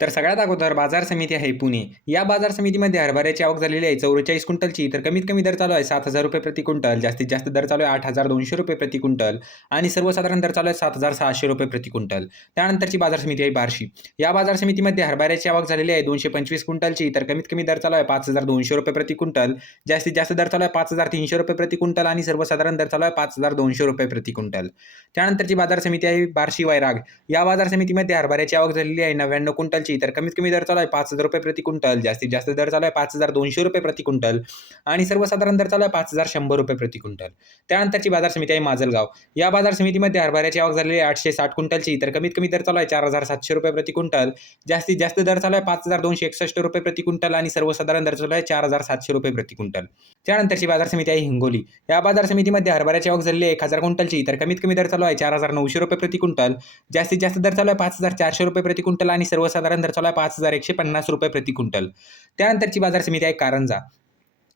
तर सगळ्यात अगोदर बाजार समिती आहे पुणे. या बाजार समितीमध्ये हरभऱ्याची आवक झालेली आहे. चौवेचाळीस क्विंटलची. तर कमीत कमी दर चालू आहे सात हजार रुपये प्रति क्विंटल. जास्तीत जास्त दर चालू आहे आठ हजार दोनशे रुपये प्रति क्विंटल. आणि सर्वसाधारण दर चालू आहे सात हजार सहाशे रुपये प्रति क्विंटल. त्यानंतरची बाजार समिती आहे बार्शी. या बाजार समितीमध्ये हरभऱ्याची आवक झालेली आहे दोनशे पंचवीस क्विंटलची. तर कमीत कमी दर चालू आहे पाच हजार दोनशे रुपये प्रति क्विंटल. जास्तीत जास्त दर चालू आहे पाच हजार तीनशे रुपये प्रति क्विंटल आणि सर्वसाधारण दर चालू आहे पाच हजार दोनशे रुपये प्रति क्विंटल. त्यानंतरची बाजार समिती आहे बार्शी वैराग. या बाजार समितीमध्ये हरभऱ्याची आवक झालेली आहे नव्याण्णव क्विंटलची. तर कमीत कमी दर चालू आहे पाच हजार रुपये प्रति क्विंटल. जास्तीत जास्त दर चालू आहे पाच हजार दोनशे रुपये प्रति क्विंटल. आणि सर्वसाधारण दर चालू आहे पाच हजार शंभर रुपये प्रति क्विंटल. त्यानंतरची बाजार समिती आहे माजलगाव. या बाजार समितीमध्ये हरभऱ्याची आवक झालेली आहे आठशे साठ क्विंटलची. तर कमीत कमी दर चालू आहे चार हजार सातशे रुपये प्रति क्विंटल. जास्तीत जास्त दर चालू आहे पाच हजार दोनशे एकसष्ट रुपये प्रति क्विंटल आणि सर्वसाधारण दर चालू आहे चार हजार सातशे रुपये प्रति क्विंटल. त्यानंतरची बाजार समिती आहे हिंगोली. या बाजार समितीमध्ये हरभऱ्याची आवक झालेली आहे एक हजार क्विंटलची. तर कमीत कमी दर चालू आहे चार हजार नऊशे रुपये प्रति क्विंटल. जास्तीत जास्त दर चालू आहे पाच हजार चारशे रुपये प्रति क्विंटल आणि सर्वसाधारण दर चालू आहे पाच हजार एकशे पन्नास रुपये प्रति क्विंटल. त्यानंतरची बाजार समिती आहे कारंजा.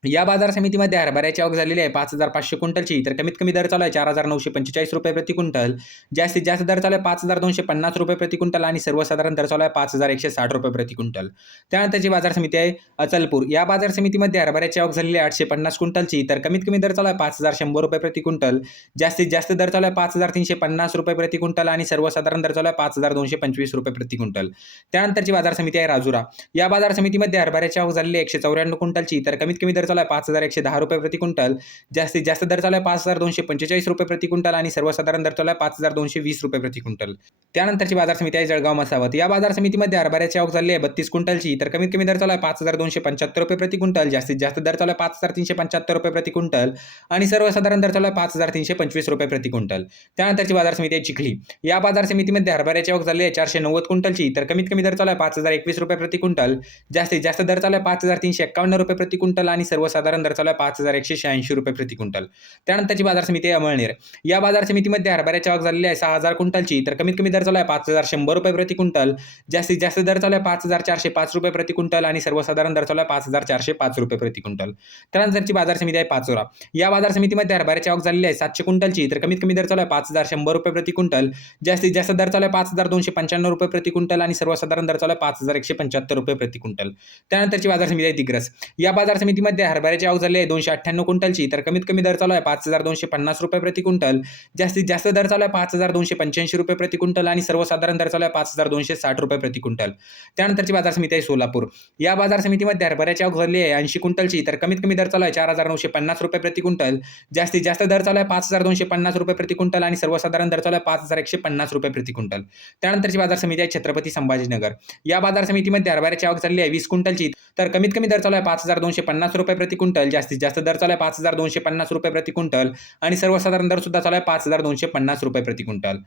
या बाजार समितीमध्ये हरभऱ्याची आवक झालेली आहे. पाच हजार पाचशे क्विंटलची. तर कमीत कमी दर चालू आहे चार हजार नऊशे पंचेचाळीस रुपये प्रति क्विंटल. जास्तीत जास्त दर चालू आहे पाच हजार दोनशे पन्नास रुपये प्रति क्विंटल आणि सर्वसाधारण दर चालू आहे पाच हजार एकशे साठ रुपये प्रति क्विंटल. त्यानंतरची बाजार समिती आहे अचलपूर. या बाजार समितीमध्ये हरभऱ्याची आवक झालेली आहे आठशे पन्नास क्विंटलची. तर कमीत कमी दर चालू आहे पाच हजार शंभर रुपये प्रति क्विंटल. जास्तीत जास्त दर चालू आहे पाच हजार तीनशे पन्नास रुपये प्रति क्विंटल आणि सर्वसाधारण दर चालू आहे पाच हजार दोनशे पंचवीस रुपये प्रति क्विंटल. त्यानंतरची बाजार समिती आहे राजुरा. या बाजार समितीमध्ये हरभऱ्याची आवक झालेली आहे एकशे चौऱ्याण्णव क्विंटलची. तर कमीत कमी दर चालू आहे पाच हजार एकशे दहा रुपये प्रति क्विंटल. जास्तीत जास्त दर चालू आहे पाच हजार दोनशे पंचेचाळीस रुपये प्रति क्विंटल आणि सर्वसाधारण दर चालू आहे पाच हजार दोनशे वीस रुपये प्रति क्विंटल. त्यानंतरची बाजार समिती आहे जळगाव मसावत. या बाजार समितीमध्ये हरभऱ्याची आवक झाली आहे बत्तीस क्विंटलची. तर कमीत कमी दर चालू आहे पाच हजार दोनशे पंच्याहत्तर रुपये प्रति क्विंटल. जास्तीत जास्त दर चालू आहे पाच हजार तीनशे पंच्याहत्तर रुपये प्रति क्विंटल. आणि सर्वसाधारण दर चालू आहे पाच हजार तीनशे पंचवीस रुपये प्रति क्विंटल. त्यानंतरची बाजार समिती आहे चिखली. या बाजार समितीमध्ये हरभऱ्याची आवक झाली आहे चारशे नव्वद क्विंटलची. तर कमीत कमी दर चालू आहे पाच हजार एकवीस रुपये प्रति क्विंटल. जास्तीत जास्त दर चालू आहे पाच हजार तीनशे एक्कावन्न रुपये प्रति क्विंटल आणि सर्व सर्वसाधारण दर चालू आहे पाच हजार एकशे शहाऐंशी रुपये प्रति क्विंटल. त्यानंतरची बाजार समिती आहे अमळनेर. या बाजार समितीमध्ये हरभऱ्याची आवक झालेली आहे सहा हजार क्विंटलची तर कमीत कमी दर चालू आहे पाच हजार शंभर रुपये प्रति क्विंटल. जास्तीत जास्त दर चालू आहे पाच हजार चारशे पाच रुपये प्रति क्विंटल आणि सर्वसाधारण दर चालू आहे पाच हजार चारशे पाच रुपये प्रति क्विंटल. त्यानंतरची बाजार समिती आहे पाचोरा. या बाजार समितीमध्ये हरभऱ्याची आवक झालेली आहे सातशे क्विंटलची तर कमीत कमी दर चालू आहे पाच हजार शंभर रुपये प्रति क्विंटल. जास्तीत जास्त दर चालू आहे पाच हजार दोनशे पंच्याण्णव रुपये प्रति क्विंटल आणि सर्वसाधारण दर चालू आहे पाच हजार एकशे पंच्याहत्तर रुपये प्रति क्विंटल. त्यानंतरची बाजार समिती आहे दिग्रस. या बाजार समितीमध्ये हरभऱ्याची आवक झाली आहे. दोनशे अठ्ठ्याण्णव क्विंटलची. तर कमीत कमी दर चालू आहे पाच हजार दोनशे पन्नास रुपये प्रति क्विंटल. जास्तीत जास्त दर चालू आहे पाच हजार दोनशे पंच्याऐंशी रुपये प्रति क्विंटल आणि सर्वसाधारण दर चालू आहे पाच हजार दोनशे साठ रुपये प्रति क्विंटल. त्यानंतरची बाजार समिती आहे सोलापूर. या बाजार समितीमध्ये हरभऱ्याची आवक झाली आहे ऐंशी क्विंटलची. तर कमीत कमी दर चालू आहे चार हजार नऊशे पन्नास रुपये प्रति क्विंटल. जास्तीत जास्त दर चालू आहे पाच हजार दोनशे पन्नास रुपये प्रति क्विंटल आणि सर्वसाधारण दर चालू आहे पाच हजार एकशे पन्नास रुपये प्रति क्विंटल. त्यानंतरची बाजार समिती आहे छत्रपती संभाजीनगर. या बाजार समितीमध्ये हरभऱ्याची आवक झाली आहे वीस क्विंटलची. तर कमीत कमी दर चालू आहे पाच हजार दोनशे पन्नास रुपये प्रति क्विंटल जास्तीत जास्त दर चालू आहे पाच हजार दोनशे पन्नास रुपये प्रति क्विंटल आणि सर्वसाधारण दर सुद्धा चालू आहे पाच हजार दोनशे पन्नास रुपये प्रति क्विंटल.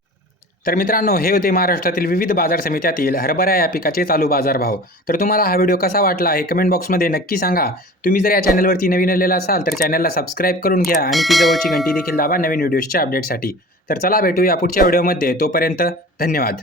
तर मित्रांनो हे होते महाराष्ट्रातील विविध बाजार समित्यातील हरभरा या पिकाचे चालू बाजारभाव. तर तुम्हाला हा व्हिडिओ कसा वाटला हे कमेंट बॉक्समध्ये नक्की सांगा. तुम्ही जर या चॅनलवरती नवीन आलेला असाल तर चॅनलला सबस्क्राईब करून घ्या आणि ती जवळची घंटी देखील दाबा नवीन व्हिडिओजच्या अपडेटसाठी. तर चला भेटूया पुढच्या व्हिडिओमध्ये. तोपर्यंत धन्यवाद.